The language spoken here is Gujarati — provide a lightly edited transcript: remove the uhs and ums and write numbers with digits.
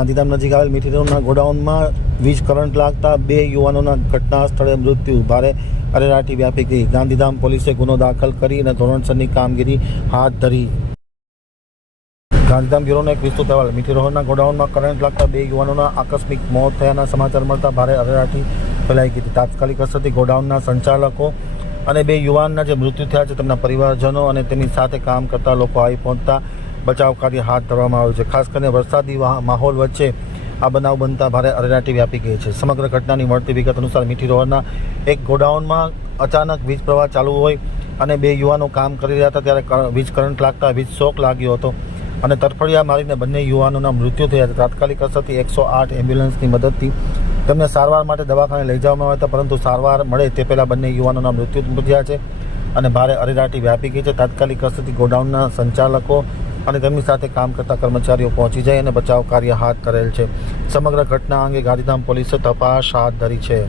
ગાંધીધામ નજીક આવેલ મીઠી રોડના ગોડાઉનમાં વીજ કરંટ લાગતા 2 યુવાનોના ઘટના સ્થળે મૃત્યુ. ભારે અરેરાટી વ્યાપી ગઈ. ગાંધીધામ પોલીસે ગુનો દાખલ કરી અને ધોરણસરની કામગીરી હાથ ધરી. ગાંધીધામ બ્યુરોનો એક વિસ્તૃત અહેવાલ. મીઠી રોડના ગોડાઉનમાં કરંટ લાગતા 2 યુવાનોના આકસ્મિક મોત થયાના સમાચાર મળતા ભારે અરેરાટી ફેલાઈ ગઈ હતી. તાત્કાલિક અસરથી ગોડાઉનના સંચાલકો અને 2 યુવાનના જે મૃત્યુ થયા છે તેમના પરિવારજનો અને તેમની સાથે કામ કરતા લોકો આવી પહોંચતા બચાવ કાર્ય હાથ ધરવામાં આવ્યું છે. ખાસ કરીને વરસાદી માહોલ વચ્ચે આ બનાવ બનતા ભારે અરેરાટી વ્યાપી ગઈ છે. સમગ્ર ઘટનાની મળતી વિગત અનુસાર મીઠી રોડના એક ગોડાઉનમાં અચાનક વીજ પ્રવાહ ચાલુ હોય અને 2 યુવાનો કામ કરી રહ્યા હતા ત્યારે વીજ કરંટ લાગતા વીજ શોક લાગ્યો હતો અને તરફડિયા મારીને બંને યુવાનોના મૃત્યુ થયા હતા. તાત્કાલિક અસરથી 108 એમ્બ્યુલન્સની મદદથી તેમને સારવાર માટે દવાખાને લઈ જવામાં આવ્યા હતા, પરંતુ સારવાર મળે તે પહેલાં બંને યુવાનોના મૃત્યુ થયા છે અને ભારે અરેરાટી વ્યાપી ગઈ છે. તાત્કાલિક અસરથી ગોડાઉનના સંચાલકો અને તેમની સાથે કામ કરતા કર્મચારીઓ પહોંચી જાય અને બચાવ કાર્ય હાથ ધરેલ છે. સમગ્ર ઘટના અંગે ગાંધીધામ પોલીસે તપાસ હાથ ધરી છે.